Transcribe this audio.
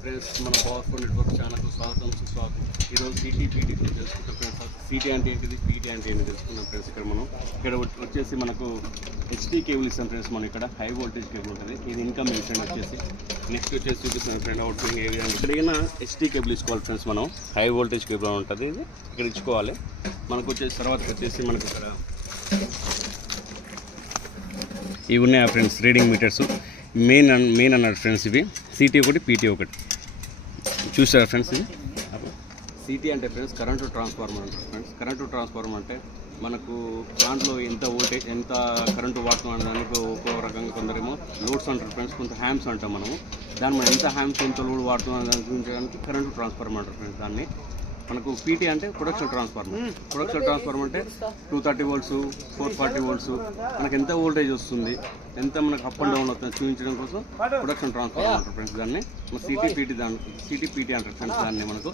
Friends మన powerful network ఛానల్కు స్వాగతం సుస్వాగతం. ఈరోజు సిటీ పీటీ గురించి తెలుసుకుంటాం ఫ్రెండ్స్. సిటీ అంటే ఏంటిది, పీటీ అంటే ఏంటి తెలుసుకుంటాం ఫ్రెండ్స్. ఇక్కడ వచ్చేసి మనకు హెచ్టీ కేబుల్ ఇస్తాం ఫ్రెండ్స్. మనం ఇక్కడ హై వోల్టేజ్ కేబుల్ ఉంటుంది. ఇది ఇన్కమ్ ఫ్రెండ్ వచ్చేసి నెక్స్ట్ వచ్చేసి చూపిస్తాం ఫ్రెండ్ అవుట్ గోయింగ్ ఏ విధంగా. ఇక్కడ హెచ్టీ కేబుల్ ఇచ్చుకోవాలి ఫ్రెండ్స్. మనం హై వోల్టేజ్ కేబుల్ ఉంటుంది, ఇది ఇక్కడ ఇచ్చుకోవాలి. మనకు వచ్చేసి తర్వాత వచ్చేసి మనకు ఇక్కడ ఇవి ఉన్నాయి ఫ్రెండ్స్, రీడింగ్ మీటర్స్. మెయిన్ అన్నాడు ఫ్రెండ్స్. ఇవి సిటీ ఒకటి, పీటీ ఒకటి. చూసారా ఫ్రెండ్స్? ఇది సిటీ అంటే ఫ్రెండ్స్ కరెంటు ట్రాన్స్ఫార్మర్ అంటారు ఫ్రెండ్స్. కరెంటు ట్రాన్స్ఫార్మర్ అంటే మనకు దాంట్లో ఎంత వోల్టేజ్, ఎంత కరెంటు వాడుతున్నాం అనే దానికి ఒక్కో రకంగా కొందరేమో లోడ్స్ అంటారు ఫ్రెండ్స్, కొంత హ్యామ్స్ అంటాం మనము. దాన్ని మనం ఎంత హ్యామ్స్, ఎంత లోడ్ వాడుతున్నాం దాన్ని చూపించడానికి కరెంటు ట్రాన్స్ఫార్మర్ అంటారు ఫ్రెండ్స్. దాన్ని మనకు పీటీ అంటే ప్రొడక్షన్ ట్రాన్స్ఫార్మర్. ప్రొడక్షన్ ట్రాన్స్ఫార్మర్ అంటే 230 volts, 440 volts, మనకు ఎంత వోల్టేజ్ వస్తుంది, ఎంత మనకు అప్ అండ్ డౌన్ అవుతుంది చూపించడం కోసం ప్రొడక్షన్ ట్రాన్స్ఫార్మర్ అంటారు ఫ్రెండ్స్. దాన్ని మన సిటీ పీటీ అంటారు ఫ్రెండ్స్. దాన్ని మనకు